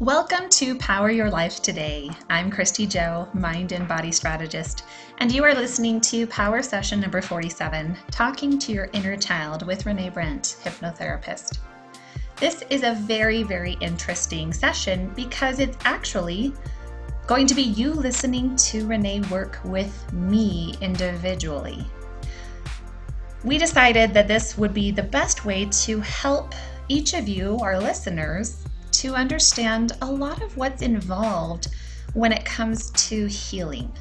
Welcome to Power Your Life Today. I'm Christy Joe, Mind and Body Strategist, and you are listening to Power Session number 47, Talking to Your Inner Child with Rene Brent, Hypnotherapist. This is a very, very interesting session because it's actually going to be you listening to Rene work with me individually. We decided that this would be the best way to help each of you, our listeners, to understand a lot of what's involved when it comes to healing,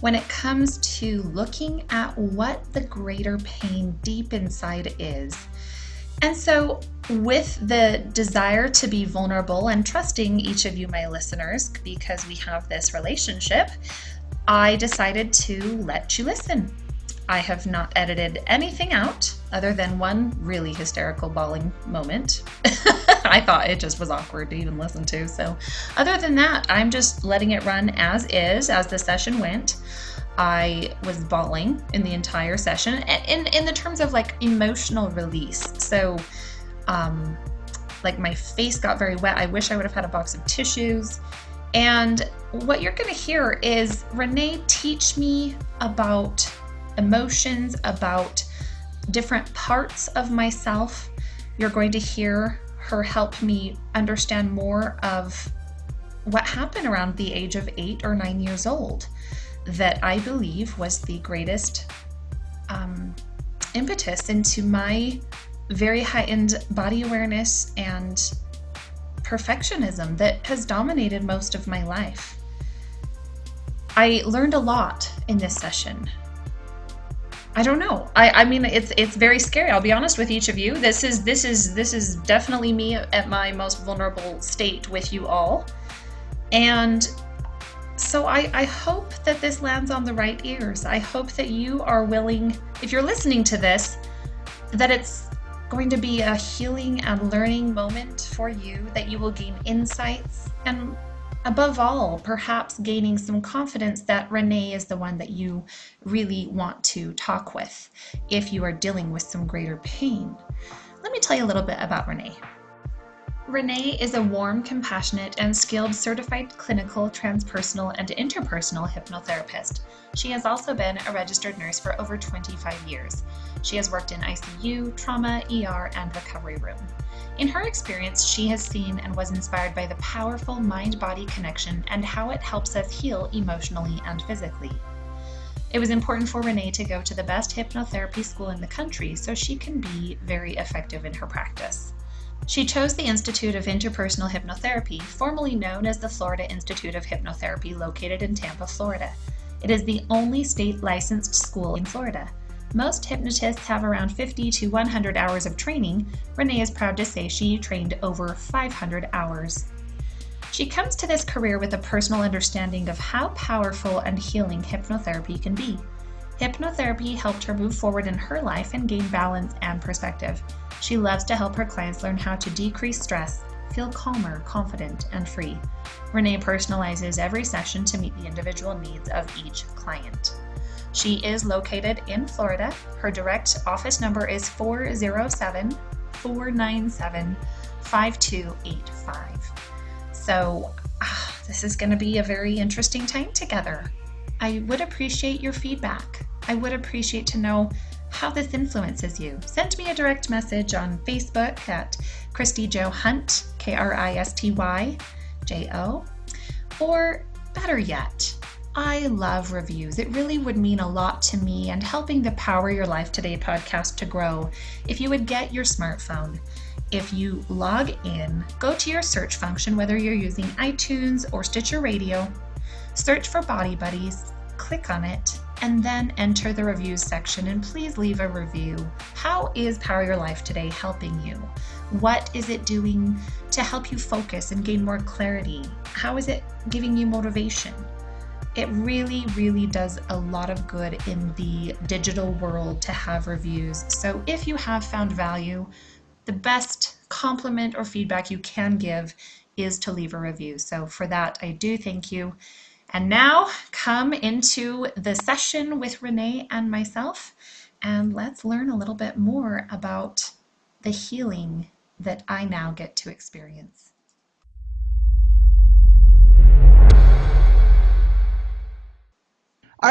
when it comes to looking at what the greater pain deep inside is. And so, with the desire to be vulnerable and trusting each of you, my listeners, because we have this relationship, I decided to let you listen. I have not edited anything out other than one really hysterical bawling moment. I thought it just was awkward to even listen to. So other than that, I'm just letting it run as is, as the session went. I was bawling in the entire session in the terms of like emotional release. So like my face got very wet. I wish I would have had a box of tissues. And what you're going to hear is Rene teach me about emotions, about different parts of myself. You're going to hear her help me understand more of what happened around the age of 8 or 9 years old that I believe was the greatest impetus into my very heightened body awareness and perfectionism that has dominated most of my life. I learned a lot in this session. I don't know. I mean, it's very scary. I'll be honest with each of you. This is definitely me at my most vulnerable state with you all. And so I hope that this lands on the right ears. I hope that you are willing, if you're listening to this, that it's going to be a healing and learning moment for you, that you will gain insights and above all, perhaps gaining some confidence that Rene is the one that you really want to talk with if you are dealing with some greater pain. Let me tell you a little bit about Rene. Rene is a warm, compassionate, and skilled certified clinical, transpersonal, and interpersonal hypnotherapist. She has also been a registered nurse for over 25 years. She has worked in ICU, trauma, ER, and recovery room. In her experience, she has seen and was inspired by the powerful mind-body connection and how it helps us heal emotionally and physically. It was important for Rene to go to the best hypnotherapy school in the country so she can be very effective in her practice. She chose the Institute of Interpersonal Hypnotherapy, formerly known as the Florida Institute of Hypnotherapy, located in Tampa, Florida. It is the only state licensed school in Florida. Most hypnotists have around 50 to 100 hours of training. Rene is proud to say she trained over 500 hours. She comes to this career with a personal understanding of how powerful and healing hypnotherapy can be. Hypnotherapy helped her move forward in her life and gain balance and perspective. She loves to help her clients learn how to decrease stress, feel calmer, confident, and free. Rene personalizes every session to meet the individual needs of each client. She is located in Florida. Her direct office number is 407-497-5285. So this is going to be a very interesting time together. I would appreciate your feedback. I would appreciate to know how this influences you. Send me a direct message on Facebook at Christy Jo Hunt, KRISTYJO, or better yet, I love reviews. It really would mean a lot to me and helping the Power Your Life Today podcast to grow if you would get your smartphone. If you log in, go to your search function, whether you're using iTunes or Stitcher Radio, search for Body Buddies, click on it, and then enter the reviews section and please leave a review. How is Power Your Life Today helping you? What is it doing to help you focus and gain more clarity? How is it giving you motivation? It really, really does a lot of good in the digital world to have reviews. So if you have found value, the best compliment or feedback you can give is to leave a review. So for that, I do thank you. And now come into the session with Rene and myself, and let's learn a little bit more about the healing that I now get to experience.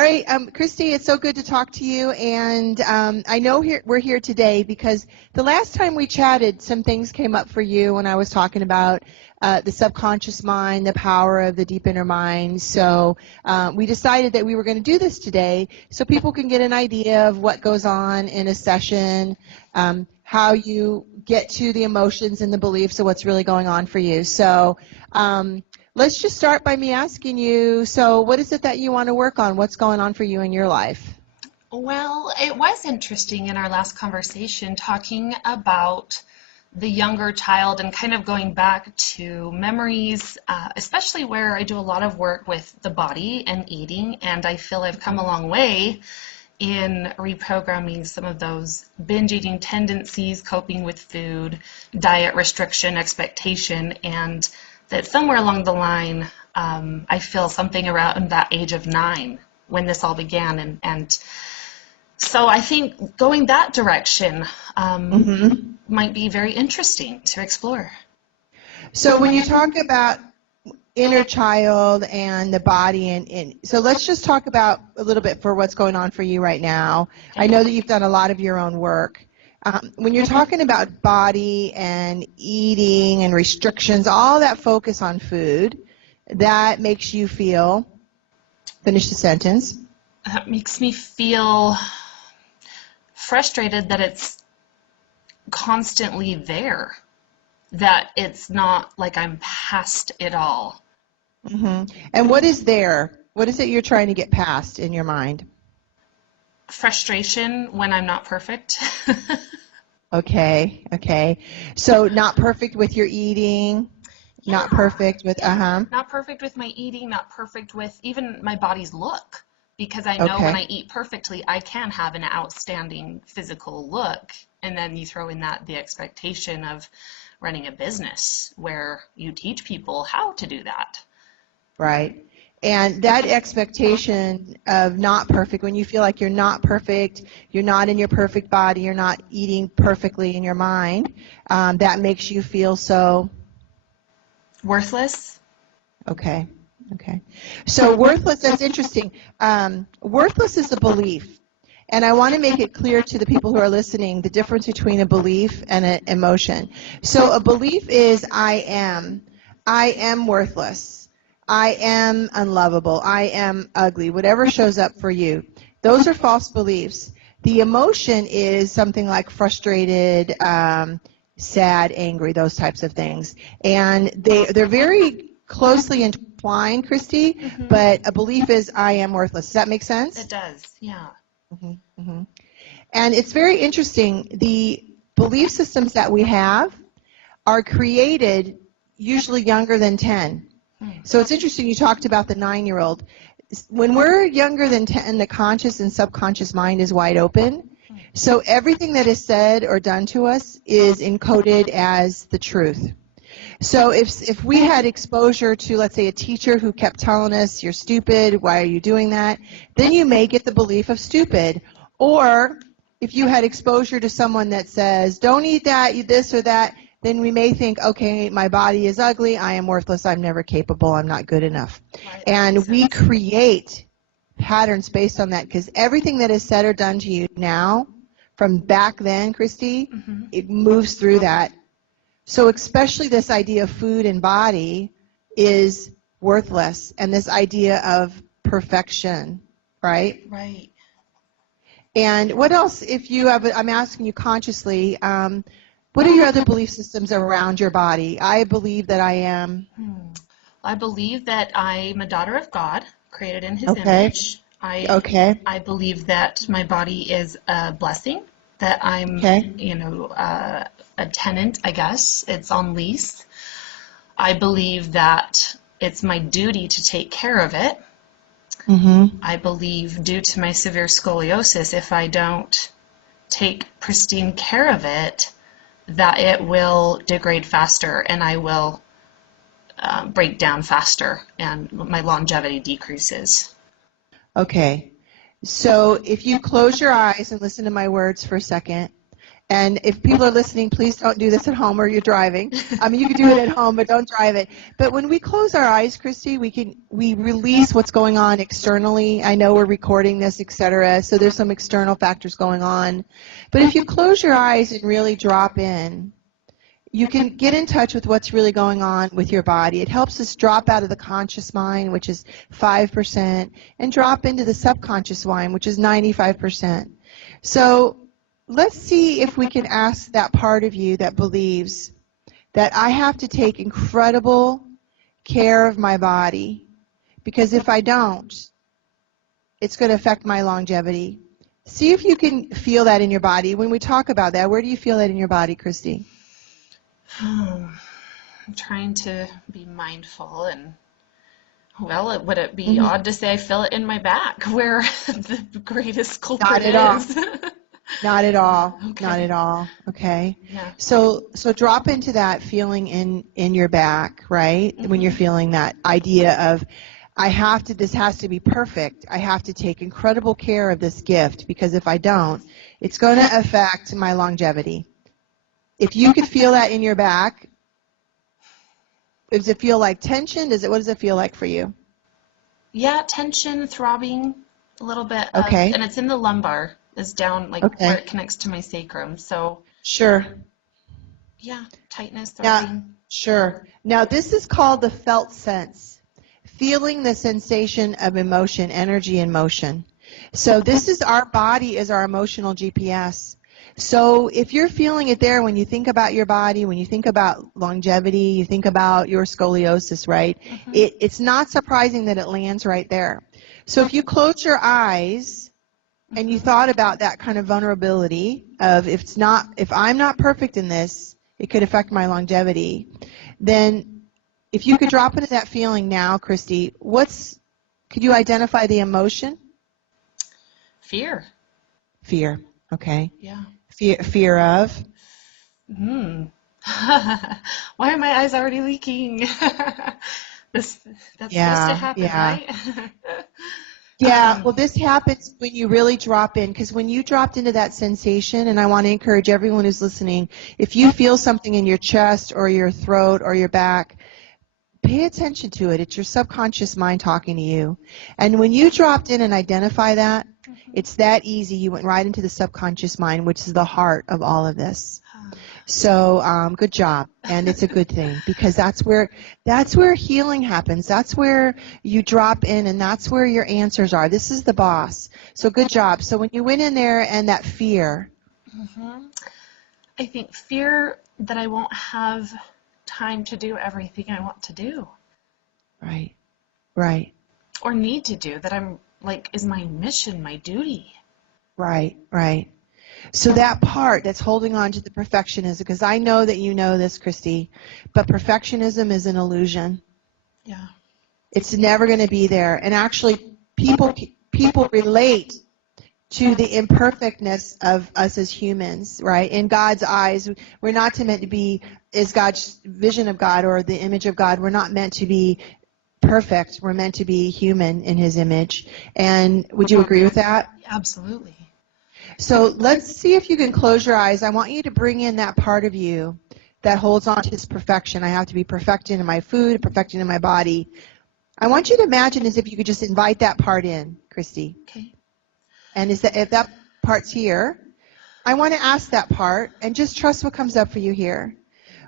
right, Christy, it's so good to talk to you. And I know we're here today because the last time we chatted, some things came up for you when I was talking about the subconscious mind, the power of the deep inner mind. So we decided that we were going to do this today so people can get an idea of what goes on in a session, how you get to the emotions and the beliefs of what's really going on for you. So let's just start by me asking you, so what is it that you want to work on? What's going on for you in your life? Well, it was interesting in our last conversation talking about the younger child and kind of going back to memories, especially where I do a lot of work with the body and eating, and I feel I've come a long way in reprogramming some of those binge eating tendencies, coping with food, diet restriction, expectation, and that somewhere along the line, I feel something around that age of 9 when this all began. And so I think going that direction might be very interesting to explore. So when you talk about inner child and the body, and so let's just talk about a little bit for what's going on for you right now. I know that you've done a lot of your own work. When you're talking about body and eating and restrictions, all that focus on food, that makes you feel, finish the sentence. It makes me feel frustrated that it's constantly there, that it's not like I'm past it all. And what is there? What is it you're trying to get past in your mind? Frustration when I'm not perfect. Okay. So not perfect with your eating, not perfect with, Not perfect with my eating, not perfect with even my body's look. Because I know when I eat perfectly, I can have an outstanding physical look. And then you throw in that the expectation of running a business where you teach people how to do that. Right. And that expectation of not perfect, when you feel like you're not perfect, you're not in your perfect body, you're not eating perfectly in your mind, that makes you feel so worthless. Okay. So worthless, that's interesting. Worthless is a belief. And I want to make it clear to the people who are listening the difference between a belief and an emotion. So a belief is I am worthless. I am unlovable. I am ugly. Whatever shows up for you. Those are false beliefs. The emotion is something like frustrated, sad, angry, those types of things. And they're very closely entwined, Christy, but a belief is I am worthless. Does that make sense? It does, yeah. And it's very interesting. The belief systems that we have are created usually younger than 10. So it's interesting you talked about the 9-year-old. When we're younger than 10, the conscious and subconscious mind is wide open. So everything that is said or done to us is encoded as the truth. So if we had exposure to, let's say, a teacher who kept telling us, you're stupid, why are you doing that, then you may get the belief of stupid. Or if you had exposure to someone that says, don't eat that, eat this or that, then we may think, okay, my body is ugly, I am worthless, I'm never capable, I'm not good enough. And we create patterns based on that because everything that is said or done to you now, from back then, Christy, it moves through that. So especially this idea of food and body is worthless, and this idea of perfection, right? Right. And what else, if you have, I'm asking you consciously, what are your other belief systems around your body? I believe that I am. I believe that I'm a daughter of God, created in His image. I believe that my body is a blessing, that I'm, a tenant, I guess. It's on lease. I believe that it's my duty to take care of it. I believe due to my severe scoliosis, if I don't take pristine care of it, that it will degrade faster and I will break down faster and my longevity decreases. Okay. So if you close your eyes and listen to my words for a second, And if people are listening, please don't do this at home or you're driving. I mean, you can do it at home, but don't drive it. But when we close our eyes, Christy, we release what's going on externally. I know we're recording this, etc. So there's some external factors going on. But if you close your eyes and really drop in, you can get in touch with what's really going on with your body. It helps us drop out of the conscious mind, which is 5%, and drop into the subconscious mind, which is 95%. So let's see if we can ask that part of you that believes that I have to take incredible care of my body, because if I don't, it's going to affect my longevity. See if you can feel that in your body. When we talk about that, where do you feel that in your body, Christy? I'm trying to be mindful, and well, would it be odd to say I feel it in my back, where the greatest culprit Not at all. is? Not at all. Okay. Not at all. Okay. Yeah. So drop into that feeling in your back, right? When you're feeling that idea of, this has to be perfect. I have to take incredible care of this gift, because if I don't, it's going to affect my longevity. If you could feel that in your back, does it feel like tension? What does it feel like for you? Yeah, tension, throbbing, a little bit. Okay. And it's in the lumbar, is down where it connects to my sacrum. So sure. Yeah, tightness, Now, throbbing. sure. Now, this is called the felt sense, feeling the sensation of emotion, energy in motion. So our body is our emotional GPS. So if you're feeling it there, when you think about your body, when you think about longevity, you think about your scoliosis, right? It's not surprising that it lands right there. So if you close your eyes and you thought about that kind of vulnerability of, if I'm not perfect in this, it could affect my longevity, then if you could drop into that feeling now, Christy, could you identify the emotion? Fear. Fear, okay. Yeah. Fear of? Why are my eyes already leaking? That's supposed to happen, right? Yeah, well, this happens when you really drop in, because when you dropped into that sensation, and I want to encourage everyone who's listening, if you feel something in your chest or your throat or your back, pay attention to it. It's your subconscious mind talking to you. And when you dropped in and identify that, it's that easy. You went right into the subconscious mind, which is the heart of all of this. So good job, and it's a good thing, because that's where healing happens. That's where you drop in, and that's where your answers are. This is the boss. So good job. So when you went in there, and that fear. I think fear that I won't have time to do everything I want to do. Right. Right. Or need to do, that I'm is my mission, my duty. Right. Right. So that part that's holding on to the perfectionism, because I know that you know this, Christy, but perfectionism is an illusion. Yeah. It's never going to be there. And actually, people relate to the imperfectness of us as humans, right? In God's eyes, we're not meant to be, is God's vision of God or the image of God, we're not meant to be perfect. We're meant to be human in His image. And would you agree with that? Absolutely. So let's see if you can close your eyes. I want you to bring in that part of you that holds on to this perfection. I have to be perfected in my food, perfected in my body. I want you to imagine as if you could just invite that part in, Christy. Okay. And if that part's here, I want to ask that part, and just trust what comes up for you here.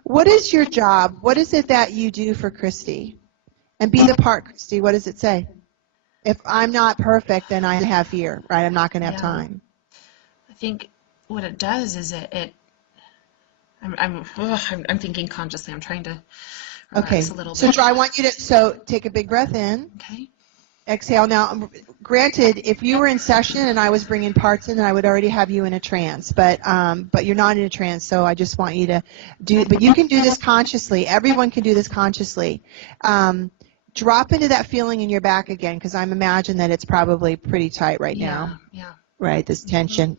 What is your job? What is it that you do for Christy? And be the part, Christy. What does it say? If I'm not perfect, then I have fear, right? I'm not going to have time. I think what it does is I'm thinking consciously. I'm trying to relax a little bit. So I want you to take a big breath in. Okay. Exhale. Now, granted, if you were in session and I was bringing parts in, then I would already have you in a trance. But you're not in a trance, so I just want you to do. But you can do this consciously. Everyone can do this consciously. Drop into that feeling in your back again, because I'm imagining that it's probably pretty tight right now. Yeah. Right, this tension,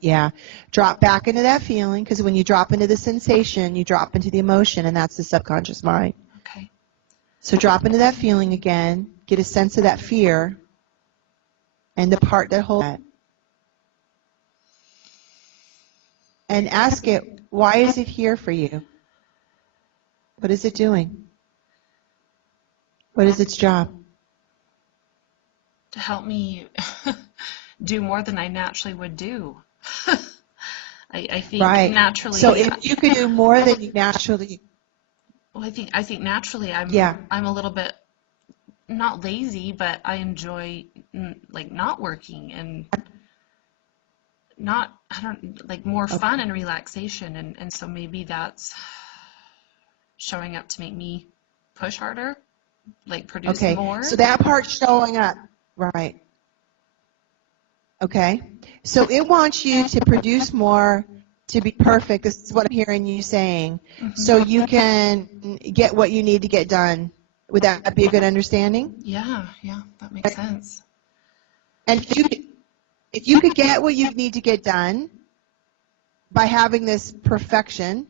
Drop back into that feeling, because when you drop into the sensation, you drop into the emotion, and that's the subconscious mind. Okay. So drop into that feeling again, get a sense of that fear, and the part that holds that. and ask it, why is it here for you? What is it doing? What is its job? To help me do more than I naturally would do. I think Right. naturally. So if you could do more than you naturally. Well, I think naturally I'm a little bit not lazy, but I enjoy like not working and not like more fun and relaxation, and so maybe that's showing up to make me push harder, like produce more. So that part's showing up. Right. Okay. So it wants you to produce more, to be perfect. This is what I'm hearing you saying. So you can get what you need to get done. Would that be a good understanding? Yeah, that makes sense. And if you could get what you need to get done by having this perfection,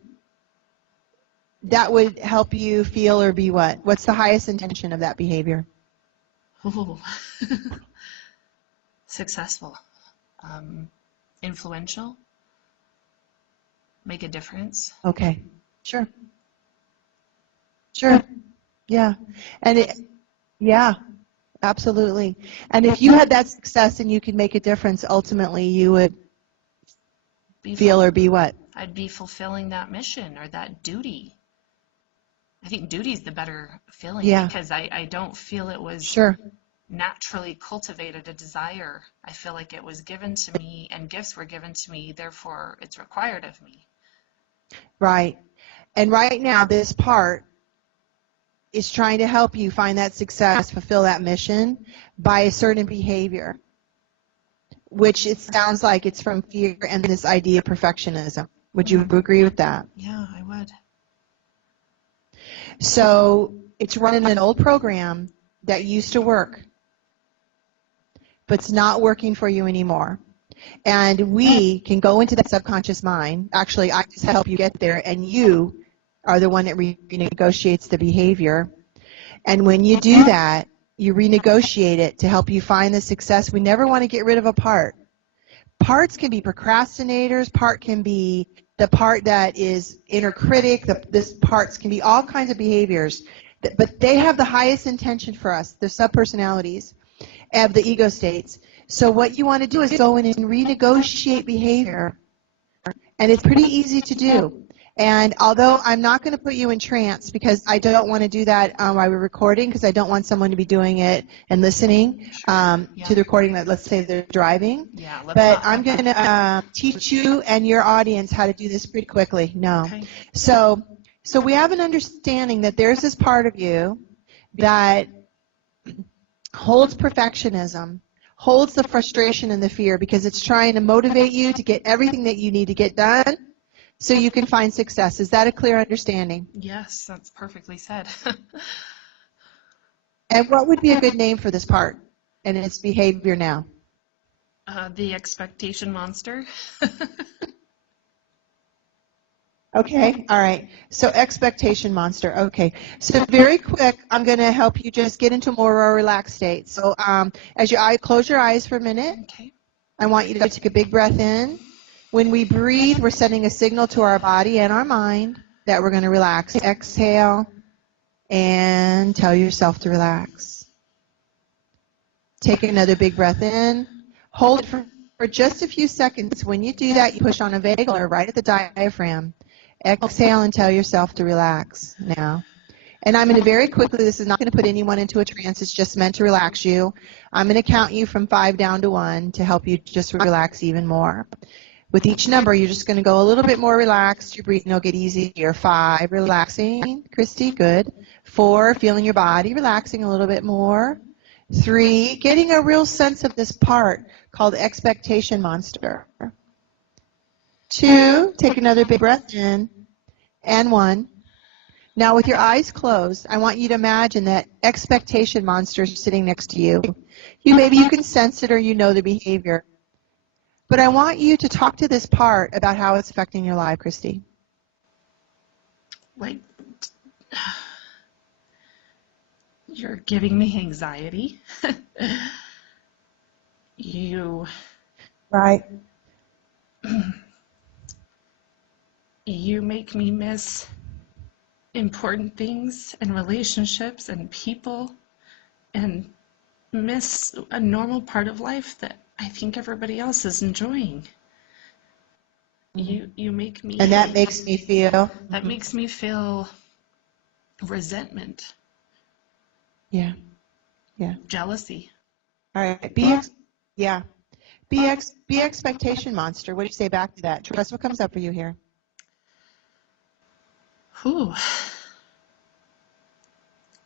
that would help you feel or be what? What's the highest intention of that behavior? Ooh. Successful, influential, make a difference. Okay. Sure. Yeah. Yeah, absolutely. And if you had that success and you could make a difference, ultimately you would feel or be what? I'd be fulfilling that mission or that duty. I think duty is the better feeling because I don't feel it was naturally cultivated, a desire. I feel like it was given to me and gifts were given to me, therefore it's required of me. Right. And right now this part is trying to help you find that success, fulfill that mission by a certain behavior, which it sounds like it's from fear and this idea of perfectionism. Would you agree with that? Yeah, I would. So it's running an old program that used to work, but it's not working for you anymore. And we can go into that subconscious mind. Actually, I just help you get there, and you are the one that renegotiates the behavior. And when you do that, you renegotiate it to help you find the success. We never want to get rid of a part. Parts can be procrastinators. Part can be the part that is inner critic. This parts can be all kinds of behaviors. But they have the highest intention for us, the subpersonalities of the ego states. So what you want to do is go in and renegotiate behavior. And it's pretty easy to do. And although I'm not going to put you in trance because I don't want to do that while we're recording, because I don't want someone to be doing it and listening to the recording that, let's say, they're driving. But I'm going to teach you and your audience how to do this pretty quickly. Okay. So we have an understanding that there's this part of you that holds perfectionism, holds the frustration and the fear because it's trying to motivate you to get everything that you need to get done so you can find success. Is that a clear understanding? Yes, that's perfectly said. And what would be a good name for this part and its behavior now? The expectation monster. Okay, all right. So expectation monster. Okay. So very quick, I'm going to help you just get into more of a relaxed state. So as you close your eyes for a minute. Okay. I want you to take a big breath in. When we breathe, we're sending a signal to our body and our mind that we're going to relax. Exhale and tell yourself to relax. Take another big breath in. Hold it for just a few seconds. When you do that, you push on a vagal nerve right at the diaphragm. Exhale and tell yourself to relax now. And I'm going to very quickly, this is not going to put anyone into a trance, it's just meant to relax you. I'm going to count you from 5 down to 1 to help you just relax even more. With each number, you're just going to go a little bit more relaxed. Your breathing will get easier. 5, relaxing. Christy, good. 4, feeling your body, relaxing a little bit more. 3, getting a real sense of this part called expectation monster. 2, take another big breath in. And 1. Now, with your eyes closed, I want you to imagine that expectation monster is sitting next to you. Maybe you can sense it or you know the behavior. But I want you to talk to this part about how it's affecting your life, Christy. Like, you're giving me anxiety. You... Right. You make me miss important things and relationships and people and miss a normal part of life that I think everybody else is enjoying. You make me... And that makes me feel? That makes me feel resentment. Yeah. Jealousy. All right. Be expectation monster. What do you say back to that? Trust, what comes up for you here? Whew.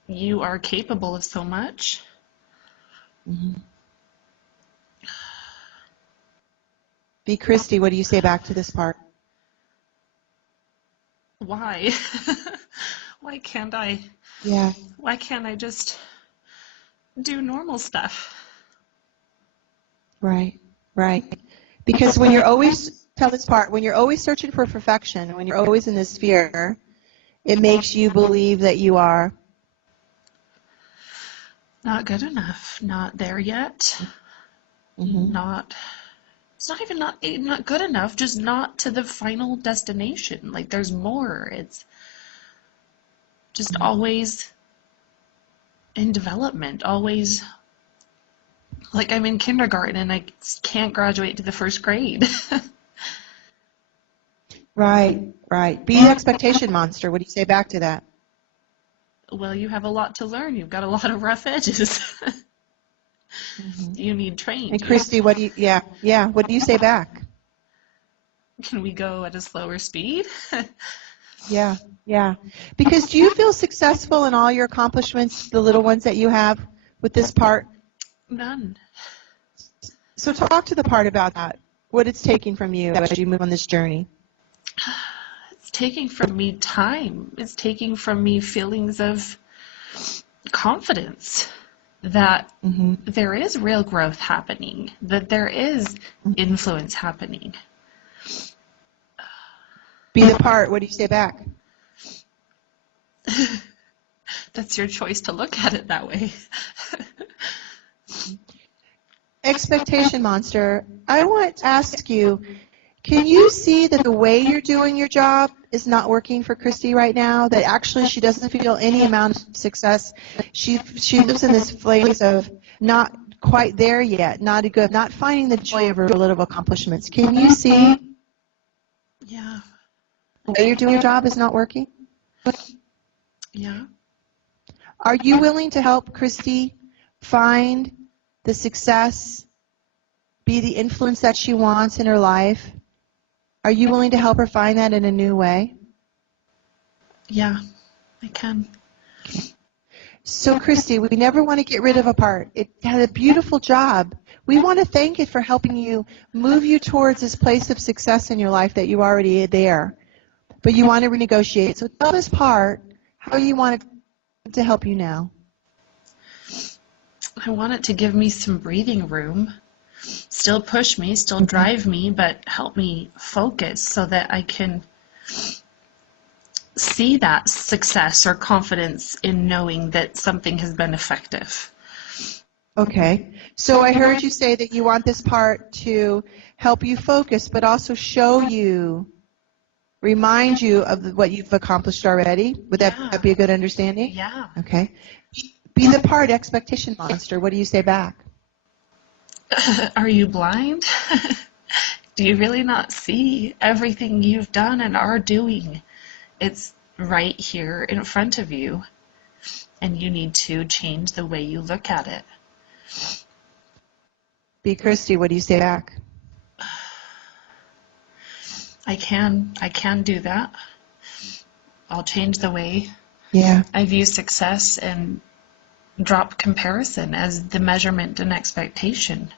You are capable of so much. Mm-hmm. Be Christy, what do you say back to this part? Why? Why can't I? Yeah. Why can't I just do normal stuff? Right. Because when you're always, tell this part, when you're always searching for perfection, when you're always in this fear, it makes you believe that you are not good enough, not there yet. It's not even not good enough, just not to the final destination. Like, there's more. It's just always in development, always like I'm in kindergarten and I can't graduate to the first grade. Right. Be the expectation monster. What do you say back to that? Well, you have a lot to learn. You've got a lot of rough edges. You need trained. And Christy, what do you say back? Can we go at a slower speed? Yeah. Because do you feel successful in all your accomplishments, the little ones that you have with this part? None. So talk to the part about that, what it's taking from you as you move on this journey. It's taking from me time. It's taking from me feelings of confidence that there is real growth happening, that there is influence happening. Be the part. What do you say back? That's your choice to look at it that way. Expectation monster, I want to ask you, can you see that the way you're doing your job is not working for Christy right now? That actually she doesn't feel any amount of success. She lives in this place of not quite there yet, not finding the joy of her little accomplishments. Can you see? Yeah. The way you're doing your job is not working? Yeah. Are you willing to help Christy find the success, be the influence that she wants in her life? Are you willing to help her find that in a new way? Yeah, I can. So, Christy, we never want to get rid of a part. It had a beautiful job. We want to thank it for helping you move you towards this place of success in your life that you already are there. But you want to renegotiate. So tell this part how you want it to help you now. I want it to give me some breathing room. Still push me, still drive me, but help me focus so that I can see that success or confidence in knowing that something has been effective. Okay. So I heard you say that you want this part to help you focus, but also show you, remind you of what you've accomplished already. Would that be a good understanding? Yeah. Okay. Be the part expectation monster. What do you say back? Are you blind? Do you really not see everything you've done and are doing? It's right here in front of you, and you need to change the way you look at it. Be Christy, what do you say back? I can do that. I'll change the way I view success and drop comparison as the measurement and expectation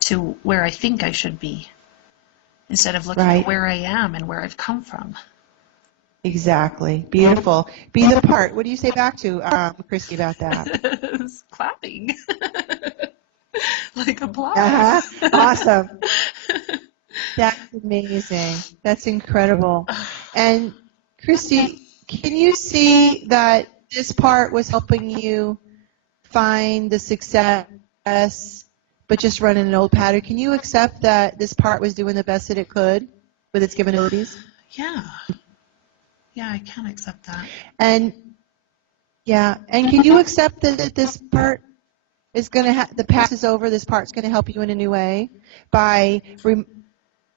to where I think I should be, instead of looking at where I am and where I've come from. Exactly. Beautiful. Be the part. What do you say back to Christy about that? Clapping. Like applause. Awesome. That's amazing. That's incredible. And Christy, can you see that this part was helping you find the success, but just running an old pattern? Can you accept that this part was doing the best that it could with its given abilities? Yeah. Yeah, I can accept that. And can you accept that this part is going to the past is over, this part's going to help you in a new way by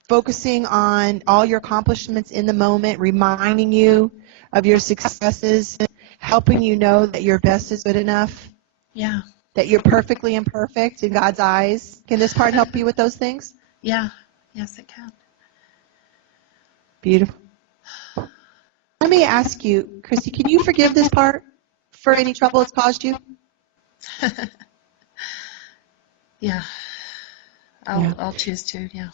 focusing on all your accomplishments in the moment, reminding you of your successes, helping you know that your best is good enough? Yeah. That you're perfectly imperfect in God's eyes. Can this part help you with those things? Yeah. Yes, it can. Beautiful. Let me ask you, Christy, can you forgive this part for any trouble it's caused you? Yeah. I'll choose to, yeah.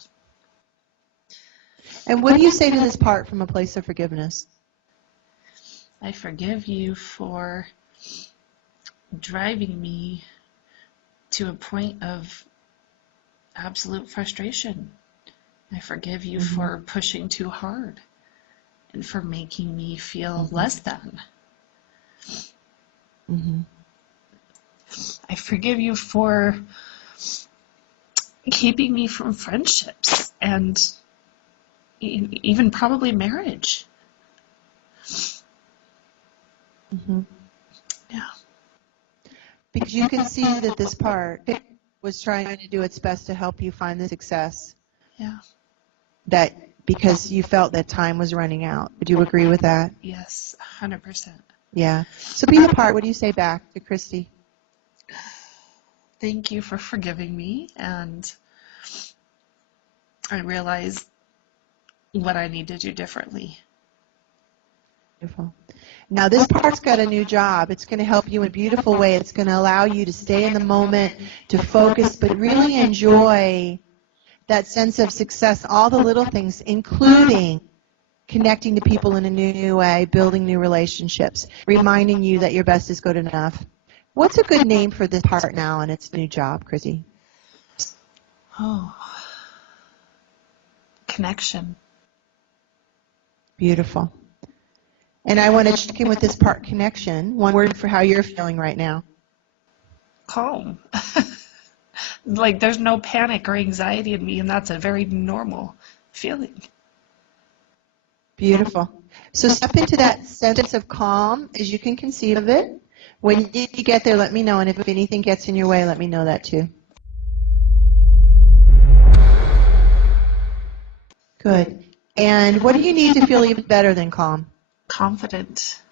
And what do you say to this part from a place of forgiveness? I forgive you for driving me to a point of absolute frustration. I forgive you for pushing too hard and for making me feel less than. I forgive you for keeping me from friendships and even probably marriage. Yeah. Because you can see that this part was trying to do its best to help you find the success. Yeah. That because you felt that time was running out. Would you agree with that? Yes, 100%. Yeah. So be the part. What do you say back to Christy? Thank you for forgiving me, and I realize what I need to do differently. Beautiful. Now this part's got a new job. It's going to help you in a beautiful way. It's going to allow you to stay in the moment, to focus, but really enjoy that sense of success, all the little things, including connecting to people in a new way, building new relationships, reminding you that your best is good enough. What's a good name for this part now in its new job, Chrissy? Oh. Connection. Beautiful. And I want to check in with this part, connection. One word for how you're feeling right now. Calm. Like there's no panic or anxiety in me, and that's a very normal feeling. Beautiful. So step into that sense of calm as you can conceive of it. When you get there, let me know. And if anything gets in your way, let me know that too. Good. And what do you need to feel even better than calm? Confident.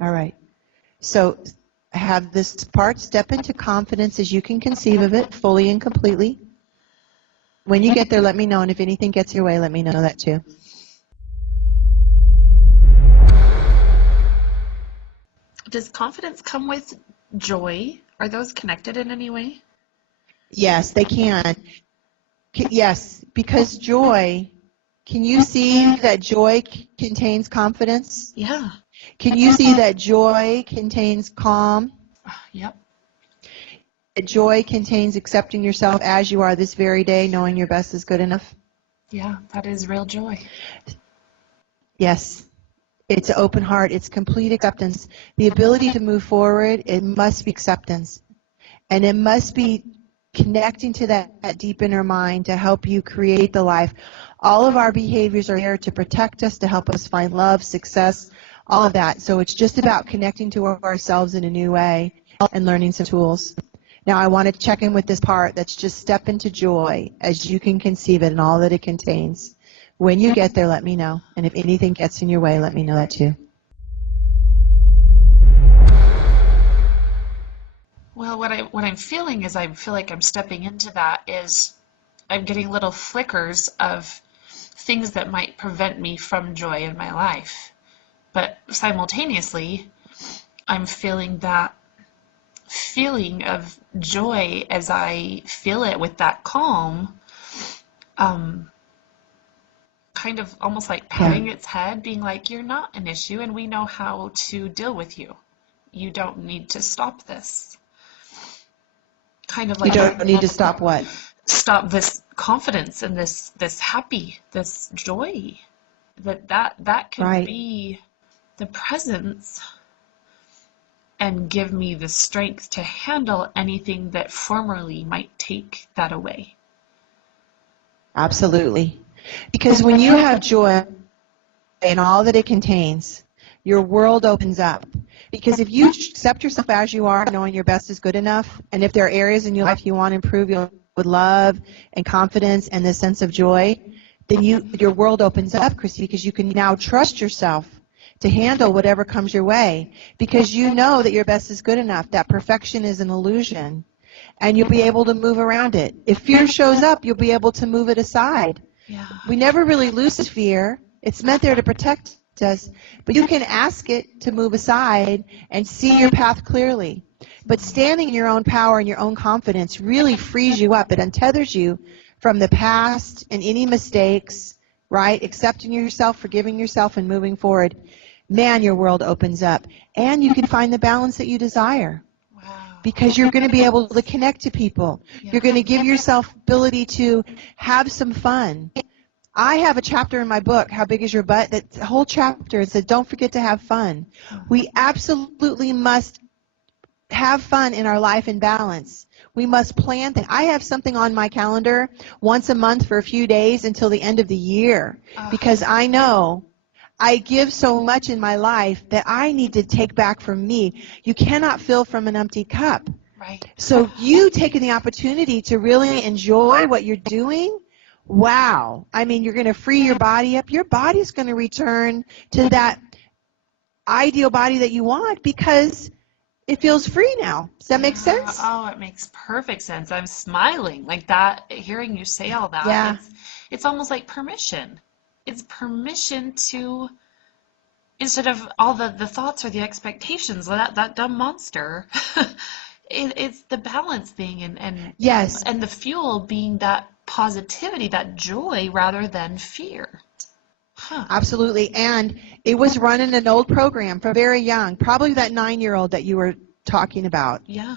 All right. So have this part step into confidence as you can conceive of it, fully and completely. When you get there, let me know. And if anything gets your way, let me know that too. Does confidence come with joy? Are those connected in any way? Yes, they can. Yes, because joy, can you see that joy contains confidence? Yeah. Can you see that joy contains calm? Yep. That joy contains accepting yourself as you are this very day, knowing your best is good enough? Yeah, that is real joy. Yes. It's an open heart. It's complete acceptance. The ability to move forward, it must be acceptance. And it must be connecting to that deep inner mind to help you create the life. All of our behaviors are here to protect us, to help us find love, success, all of that. So it's just about connecting to ourselves in a new way and learning some tools. Now I want to check in with this part that's just step into joy as you can conceive it and all that it contains. When you get there, let me know. And if anything gets in your way, let me know that too. Well, what I'm feeling is I feel like I'm stepping into that is I'm getting little flickers of things that might prevent me from joy in my life. But simultaneously, I'm feeling that feeling of joy as I feel it with that calm, kind of almost like patting its head, being like, you're not an issue and we know how to deal with you. You don't need to stop this. Kind of like You don't need to stop what? Stop this confidence and this this joy. That could be the presence and give me the strength to handle anything that formerly might take that away. Absolutely. Because when you have joy, and all that it contains, your world opens up. Because if you accept yourself as you are, knowing your best is good enough, and if there are areas in your life you want to improve with love and confidence and this sense of joy, then your world opens up, Christy, because you can now trust yourself to handle whatever comes your way, because you know that your best is good enough, that perfection is an illusion, and you'll be able to move around it. If fear shows up, you'll be able to move it aside. Yeah. We never really lose fear. It's meant there to protect us, but you can ask it to move aside and see your path clearly. But standing in your own power and your own confidence really frees you up. It untethers you from the past and any mistakes, right? Accepting yourself, forgiving yourself, and moving forward. Man, your world opens up. And you can find the balance that you desire. Wow. Because you're going to be able to connect to people. Yeah. You're going to give yourself ability to have some fun. I have a chapter in my book, How Big Is Your Butt? That whole chapter said, don't forget to have fun. We absolutely must have fun in our life and balance. We must plan things. I have something on my calendar once a month for a few days until the end of the year, because I know I give so much in my life that I need to take back from me. You cannot fill from an empty cup. Right. So you taking the opportunity to really enjoy what you're doing, wow. I mean, you're going to free your body up. Your body's going to return to that ideal body that you want because it feels free now. Does that make sense? Oh, it makes perfect sense. I'm smiling like that, hearing you say all that. Yeah. It's almost like permission. It's permission to, instead of all the thoughts or the expectations, that dumb monster, it's the balance thing and Yes. And the fuel being that positivity, that joy, rather than fear. Huh. Absolutely. And it was run in an old program for very young, probably that 9-year-old that you were talking about. Yeah.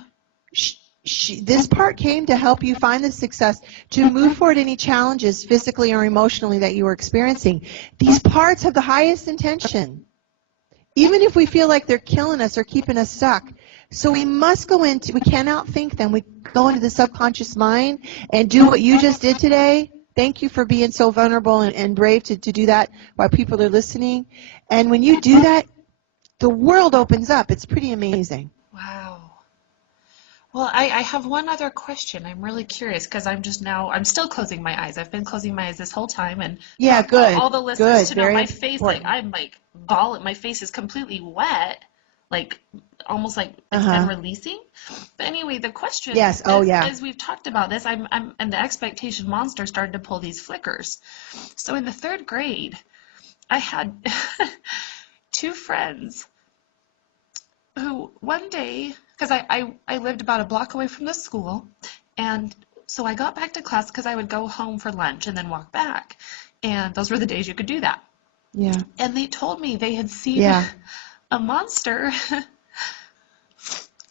This part came to help you find the success, to move forward any challenges physically or emotionally that you were experiencing. These parts have the highest intention, even if we feel like they're killing us or keeping us stuck. So we must go into, we can't outthink them. We go into the subconscious mind and do what you just did today. Thank you for being so vulnerable and brave to do that while people are listening. And when you do that, the world opens up. It's pretty amazing. Wow. Well, I have one other question. I'm really curious because I'm still closing my eyes. I've been closing my eyes this whole time, and yeah, good. All the listeners to know Very my face, important. I'm like my face is completely wet, like almost like it's been releasing. But anyway, the question Yes. as we've talked about this, I'm and the expectation monster started to pull these flickers. So in the 3rd grade, I had 2 friends who one day, because I lived about a block away from the school, and so I got back to class because I would go home for lunch and then walk back, and those were the days you could do that. Yeah. And they told me they had seen a monster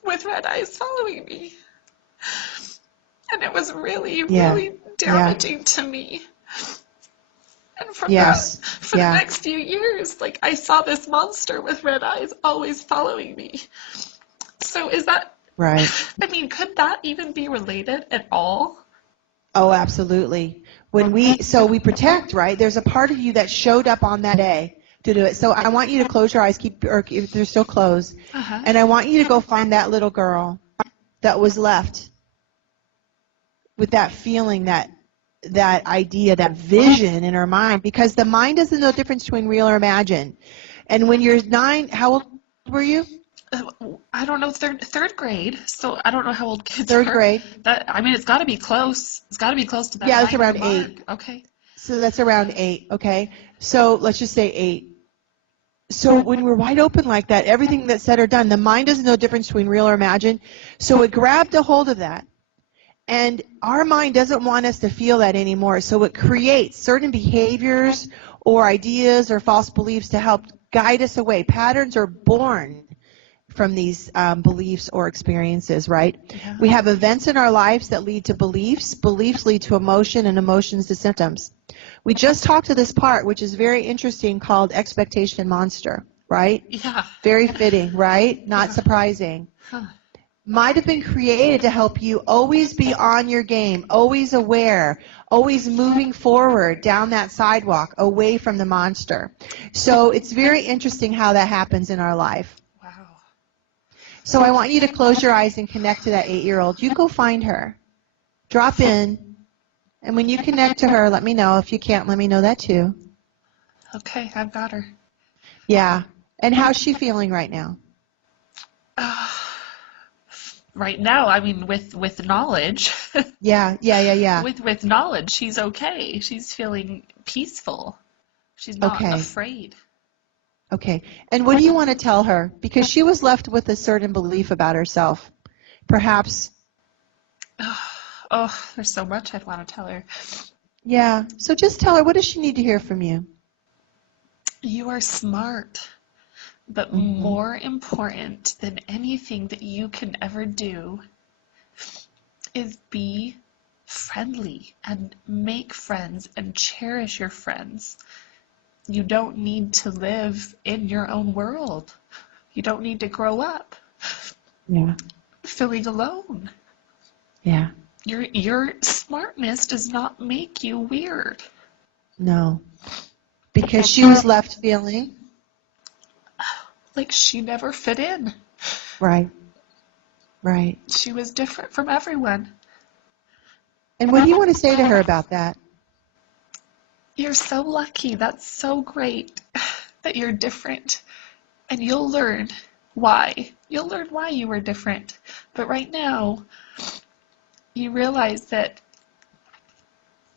with red eyes following me, and it was really, really damaging to me. And from the next few years, like I saw this monster with red eyes always following me. So is that right? I mean, could that even be related at all? Oh, absolutely. When we protect, right? There's a part of you that showed up on that day to do it. So I want you to close your eyes, if they're still closed, and I want you to go find that little girl that was left with that feeling, that idea, that vision in her mind, because the mind doesn't know the difference between real or imagined. And when you're 9, how old were you? I don't know, third grade. So I don't know how old kids Third are. grade. It's got to be close. It's got to be close to that. Yeah, it's around mark. 8. Okay. So that's around 8. Okay. So let's just say 8. So when we're wide open like that, everything that's said or done, the mind doesn't know the difference between real or imagined. So it grabbed a hold of that. And our mind doesn't want us to feel that anymore. So it creates certain behaviors or ideas or false beliefs to help guide us away. Patterns are born from these beliefs or experiences, right? Yeah. We have events in our lives that lead to beliefs. Beliefs lead to emotion, and emotions to symptoms. We just talked to this part, which is very interesting, called expectation monster, right? Yeah. Very fitting, right? Not surprising. Huh. might have been created to help you always be on your game, always aware, always moving forward down that sidewalk away from the monster. So it's very interesting how that happens in our life. Wow. So I want you to close your eyes and connect to that 8-year-old. You go find her. Drop in. And when you connect to her, let me know. If you can't, let me know that too. Okay, I've got her. Yeah. And how's she feeling right now? Right now, I mean, with knowledge. Yeah. With knowledge, she's okay. She's feeling peaceful. She's not Okay. afraid. Okay. And what do you want to tell her? Because she was left with a certain belief about herself. Perhaps. Oh, there's so much I'd want to tell her. Yeah. So just tell her, what does she need to hear from you? You are smart, but more important than anything that you can ever do is be friendly and make friends and cherish your friends. You don't need to live in your own world. You don't need to grow up feeling alone. Yeah. Your smartness does not make you weird. No. Because she was left feeling like she never fit in. Right. She was different from everyone. And what do you want to say to her about that? You're so lucky. That's so great that you're different. And you'll learn why. You'll learn why you were different. But right now, you realize that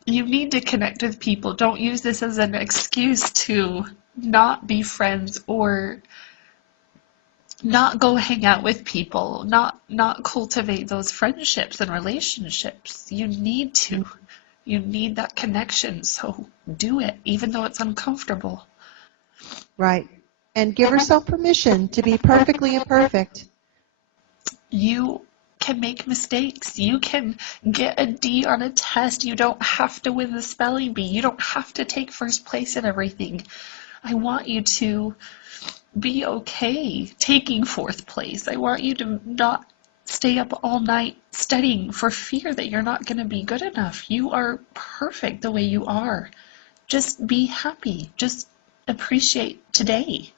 you need to connect with people. Don't use this as an excuse to not be friends or not go hang out with people, not cultivate those friendships and relationships. You need to. You need that connection, so do it, even though it's uncomfortable. Right. And give herself permission to be perfectly imperfect. You can make mistakes. You can get a D on a test. You don't have to win the spelling bee. You don't have to take first place in everything. I want you to be okay taking fourth place. I want you to not stay up all night studying for fear that you're not going to be good enough. You are perfect the way you are. Just be happy. Just appreciate today.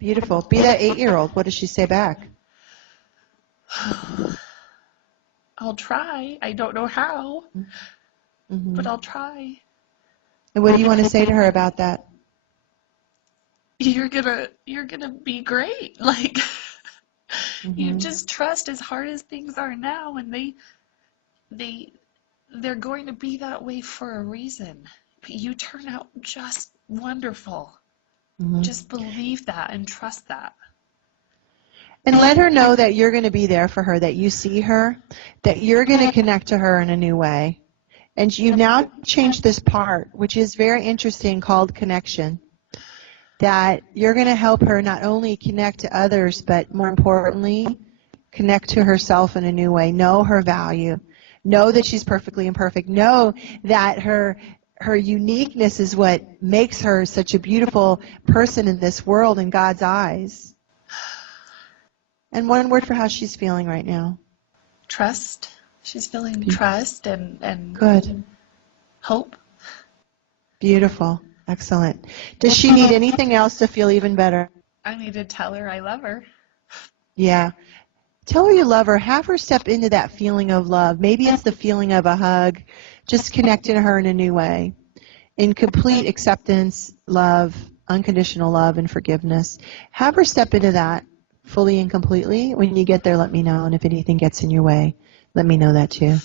Beautiful. Be that 8-year-old. What does she say back? I'll try. I don't know how, but I'll try. And what do you want to say to her about that? You're gonna be great. Like you just trust, as hard as things are now, and they're going to be that way for a reason. But you turn out just wonderful. Just believe that and trust that. And let her know that you're going to be there for her, that you see her, that you're going to connect to her in a new way. And you've now changed this part, which is very interesting, called connection. That you're going to help her not only connect to others, but more importantly, connect to herself in a new way. Know her value. Know that she's perfectly imperfect. Know that her uniqueness is what makes her such a beautiful person in this world in God's eyes. And one word for how she's feeling right now. Trust. She's feeling trust and good. Hope. Beautiful. Excellent. Does she need anything else to feel even better? I need to tell her I love her. Yeah. Tell her you love her. Have her step into that feeling of love. Maybe it's the feeling of a hug. Just connecting to her in a new way. In complete acceptance, love, unconditional love, and forgiveness. Have her step into that fully and completely. When you get there, let me know. And if anything gets in your way, let me know that too.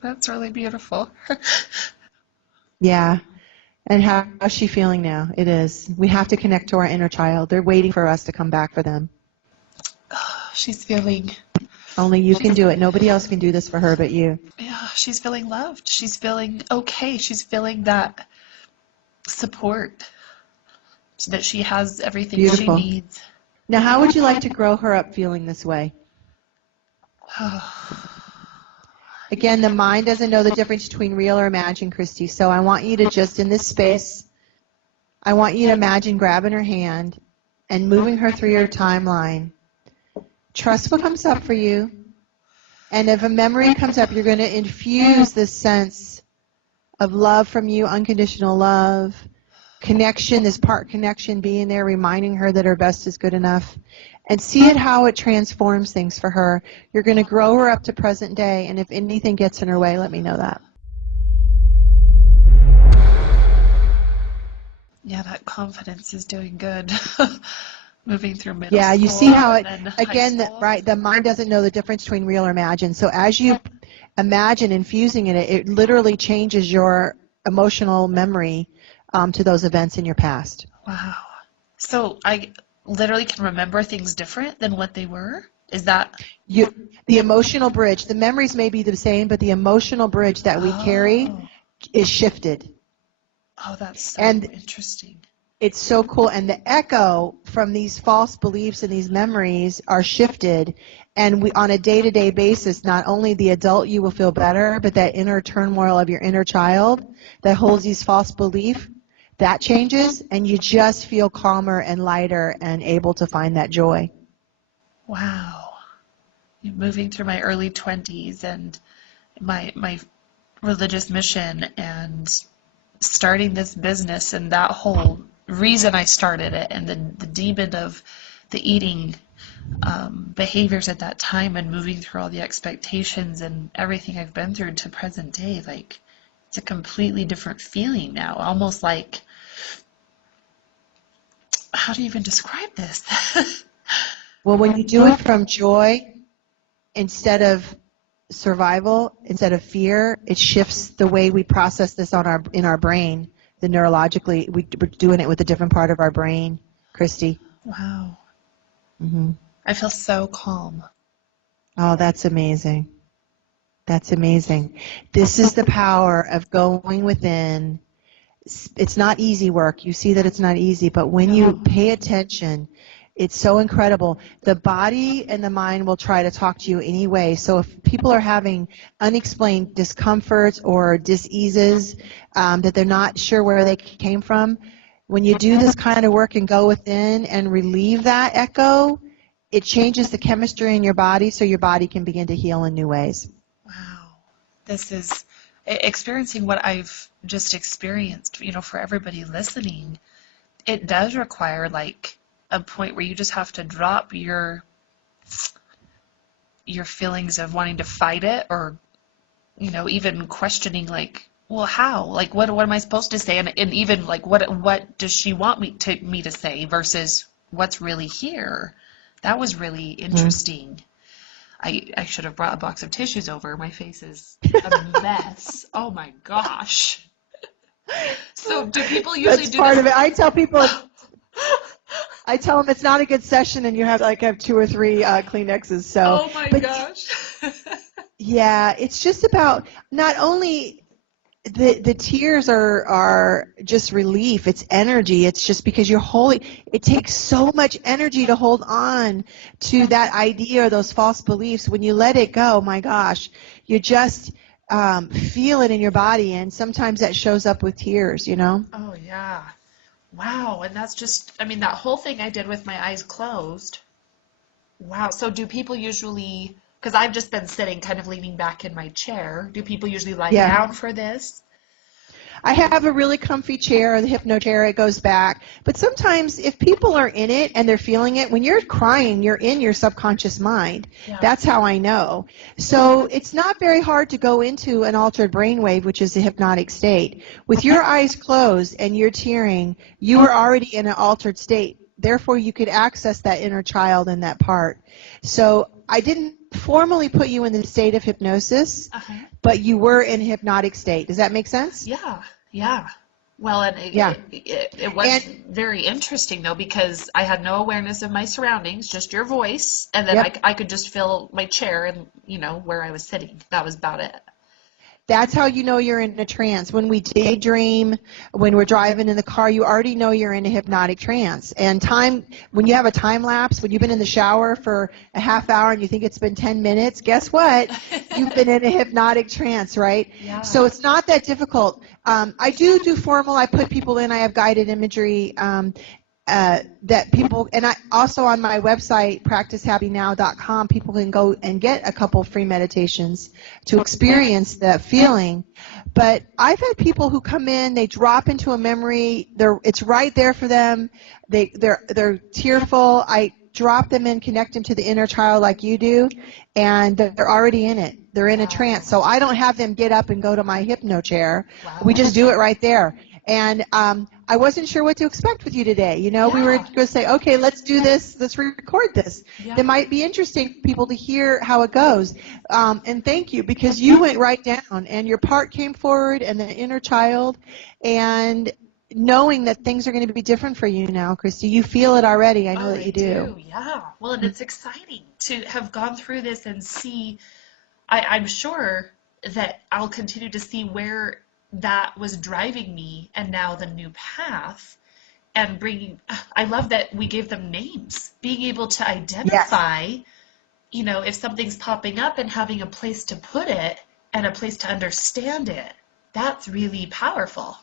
That's really beautiful. Yeah. And how's she feeling now? It is. We have to connect to our inner child. They're waiting for us to come back for them. She's feeling... Only you can do it. Nobody else can do this for her but you. Yeah, she's feeling loved. She's feeling okay. She's feeling that support, that she has everything Beautiful. she needs. Now, how would you like to grow her up feeling this way? Again, the mind doesn't know the difference between real or imagined, Christy, so I want you to just, in this space, I want you to imagine grabbing her hand and moving her through your timeline. Trust what comes up for you. And if a memory comes up, you're going to infuse this sense of love from you, unconditional love, connection, this part connection, being there, reminding her that her best is good enough. And see it how it transforms things for her. You're going to grow her up to present day, and if anything gets in her way, let me know that. Yeah, that confidence is doing good. Moving through middle school. Yeah, you see how it, and again, right, the mind doesn't know the difference between real or imagined. So as you imagine infusing it literally changes your emotional memory to those events in your past. Wow. So I literally can remember things different than what they were? Is that? The emotional bridge, the memories may be the same, but the emotional bridge that we carry is shifted. Oh, that's so interesting. It's so cool. And the echo from these false beliefs and these memories are shifted. And we, on a day-to-day basis, not only the adult you will feel better, but that inner turmoil of your inner child that holds these false beliefs, that changes, and you just feel calmer and lighter and able to find that joy. Wow. Moving through my early 20s and my religious mission and starting this business and that whole reason I started it and the demon of the eating behaviors at that time and moving through all the expectations and everything I've been through to present day, like it's a completely different feeling now. Almost like, how do you even describe this? Well, when you do it from joy instead of survival, instead of fear, it shifts the way we process this in our brain. The neurologically, we're doing it with a different part of our brain, Christy. Wow. Mm-hmm. I feel so calm. Oh, that's amazing. That's amazing. This is the power of going within. It's not easy work. You see that it's not easy, but when you pay attention, it's so incredible. The body and the mind will try to talk to you anyway. So if people are having unexplained discomforts or diseases that they're not sure where they came from, when you do this kind of work and go within and relieve that echo, it changes the chemistry in your body so your body can begin to heal in new ways. Wow. This is experiencing what I've just experienced, for everybody listening. It does require like a point where you just have to drop your feelings of wanting to fight it or, even questioning like, well, how? Like, what am I supposed to say? And even like, what does she want me to say versus what's really here? That was really interesting. I should have brought a box of tissues over. My face is a mess. Oh my gosh. So do people usually That's do part this? of it. I tell people, I tell them it's not a good session and you have to have 2 or 3 Kleenexes. So, Oh my gosh. Yeah, it's just about not only the tears are just relief. It's energy. It's just because you're holding. It takes so much energy to hold on to that idea or those false beliefs. When you let it go, my gosh, you just feel it in your body, and sometimes that shows up with tears. Oh yeah. Wow. And that's just, that whole thing I did with my eyes closed. Wow. So do people usually, because I've just been sitting kind of leaning back in my chair, do people usually lie down for this? I have a really comfy chair, the hypno chair, it goes back. But sometimes if people are in it and they're feeling it, when you're crying, you're in your subconscious mind. Yeah. That's how I know. So it's not very hard to go into an altered brainwave, which is a hypnotic state. With your eyes closed and you're tearing, you are already in an altered state. Therefore, you could access that inner child in that part. So I didn't formally put you in the state of hypnosis, but you were in a hypnotic state. Does that make sense? Yeah. Well, and it was very interesting, though, because I had no awareness of my surroundings, just your voice, and then I could just feel my chair and, where I was sitting. That was about it. That's how you know you're in a trance. When we daydream, when we're driving in the car, you already know you're in a hypnotic trance. And when you have a time lapse, when you've been in the shower for a half hour and you think it's been 10 minutes, guess what? You've been in a hypnotic trance, right? Yeah. So it's not that difficult. I do formal. I put people in. I have guided imagery that people, and I also on my website, practicehappynow.com, people can go and get a couple free meditations to experience that feeling. But I've had people who come in, they drop into a memory, it's right there for them, they're tearful, I drop them in, connect them to the inner child like you do, and they're already in it. They're in a trance. So I don't have them get up and go to my hypno chair. We just do it right there. And I wasn't sure what to expect with you today. You know, we were going to say, okay, let's do this. Let's record this. It might be interesting for people to hear how it goes. And thank you, because you went right down, and your part came forward, and the inner child, and knowing that things are going to be different for you now, Christy. You feel it already. I know that you do. Yeah. Well, and it's exciting to have gone through this and see. I'm sure that I'll continue to see where that was driving me, and now the new path, and bringing. I love that we gave them names, being able to identify, you know, if something's popping up and having a place to put it and a place to understand it. That's really powerful.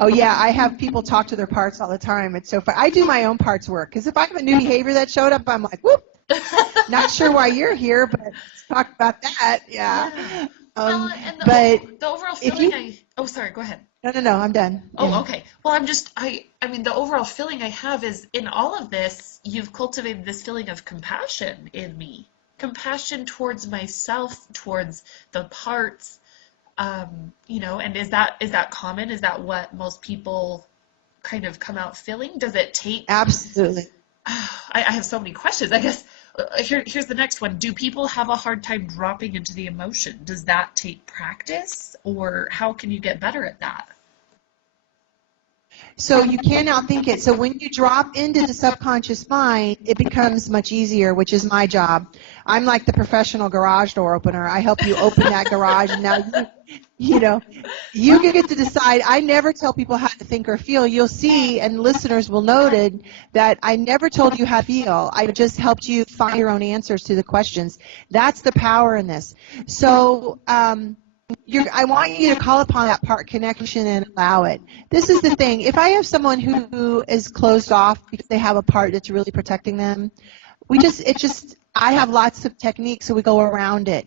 Oh, yeah, I have people talk to their parts all the time. It's so fun. I do my own parts work, because if I have a new behavior that showed up, I'm like, whoop, not sure why you're here, but let's talk about that. Yeah. Well, and the overall feeling oh, sorry, go ahead. No, I'm done. Oh, okay. Well, I mean, the overall feeling I have is, in all of this, you've cultivated this feeling of compassion in me. Compassion towards myself, towards the parts. You know, and is that common? Is that what most people kind of come out feeling? Does it take? Absolutely. I have so many questions. I guess here's the next one. Do people have a hard time dropping into the emotion? Does that take practice, or how can you get better at that? So you can't outthink it. So when you drop into the subconscious mind, it becomes much easier, which is my job. I'm like the professional garage door opener. I help you open that garage, and now you know, you get to decide. I never tell people how to think or feel. You'll see, and listeners will note that I never told you how to feel. I just helped you find your own answers to the questions. That's the power in this. So I want you to call upon that part connection and allow it. This is the thing. If I have someone who is closed off because they have a part that's really protecting them, I have lots of techniques, so we go around it.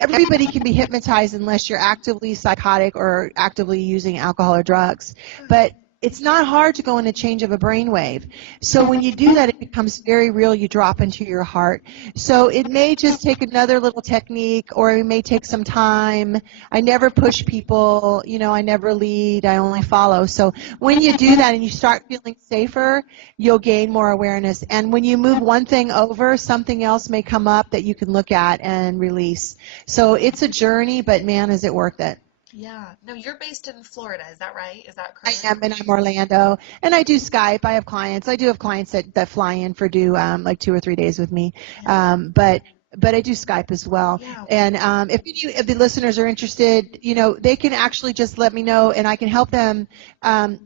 Everybody can be hypnotized unless you're actively psychotic or actively using alcohol or drugs. But it's not hard to go in a change of a brainwave. So when you do that, it becomes very real. You drop into your heart. So it may just take another little technique, or it may take some time. I never push people. You know, I never lead. I only follow. So when you do that and you start feeling safer, you'll gain more awareness. And when you move one thing over, something else may come up that you can look at and release. So it's a journey, but man, is it worth it. Yeah. No, you're based in Florida. Is that right? Is that correct? I am, and I'm Orlando. And I do Skype. I have clients. I do have clients that fly in for like 2 or 3 days with me. But I do Skype as well. Yeah. And if the listeners are interested, you know, they can actually just let me know, and I can help them to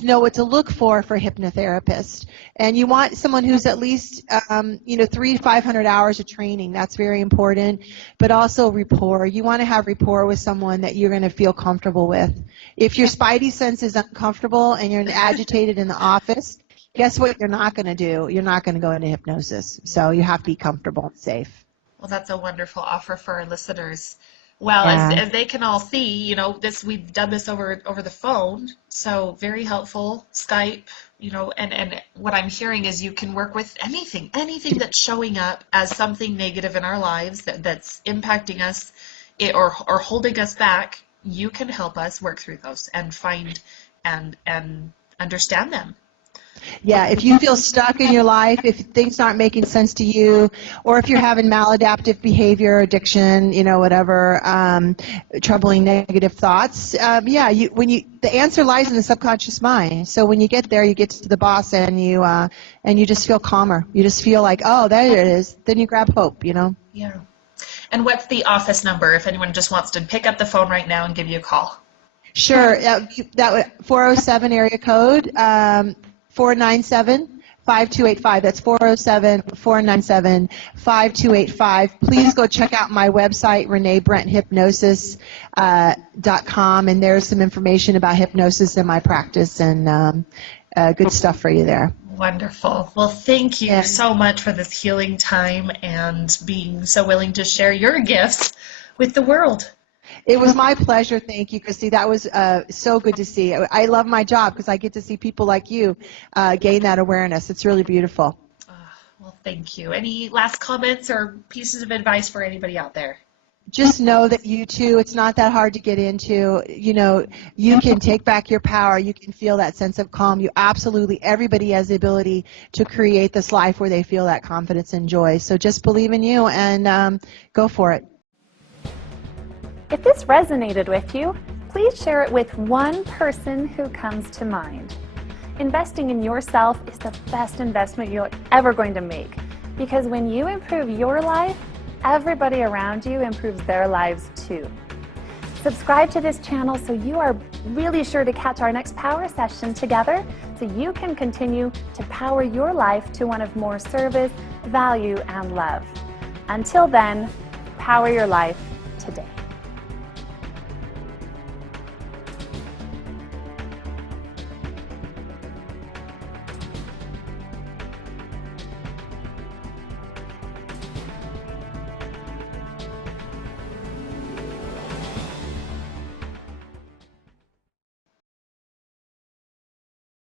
know what to look for a hypnotherapist. And you want someone who's at least, 300 to 500 hours of training. That's very important. But also rapport. You want to have rapport with someone that you're going to feel comfortable with. If your spidey sense is uncomfortable and you're agitated in the office, guess what you're not going to do? You're not going to go into hypnosis. So you have to be comfortable and safe. Well, that's a wonderful offer for our listeners. Well, as they can all see, you know, we've done this over the phone, so very helpful. Skype, you know, and what I'm hearing is you can work with anything that's showing up as something negative in our lives that's impacting us or holding us back. You can help us work through those and find and understand them. Yeah, if you feel stuck in your life, if things aren't making sense to you, or if you're having maladaptive behavior, addiction, you know, whatever, troubling negative thoughts, the answer lies in the subconscious mind. So when you get there, you get to the boss, and you just feel calmer. You just feel like, oh, there it is. Then you grab hope, you know. Yeah. And what's the office number if anyone just wants to pick up the phone right now and give you a call? Sure. That 407 area code. 497 5285. That's 407-497-5285. Please go check out my website, renebrenthypnosis.com, and there's some information about hypnosis in my practice and good stuff for you there. Wonderful. Well, thank you so much for this healing time and being so willing to share your gifts with the world. It was my pleasure. Thank you, Christy. That was so good to see. I love my job because I get to see people like you gain that awareness. It's really beautiful. Well, thank you. Any last comments or pieces of advice for anybody out there? Just know that you too, it's not that hard to get into. You know, you can take back your power. You can feel that sense of calm. You absolutely, everybody has the ability to create this life where they feel that confidence and joy. So just believe in you and go for it. If this resonated with you, please share it with one person who comes to mind. Investing in yourself is the best investment you're ever going to make, because when you improve your life, everybody around you improves their lives too. Subscribe to this channel so you are really sure to catch our next power session together, so you can continue to power your life to one of more service, value, and love. Until then, power your life.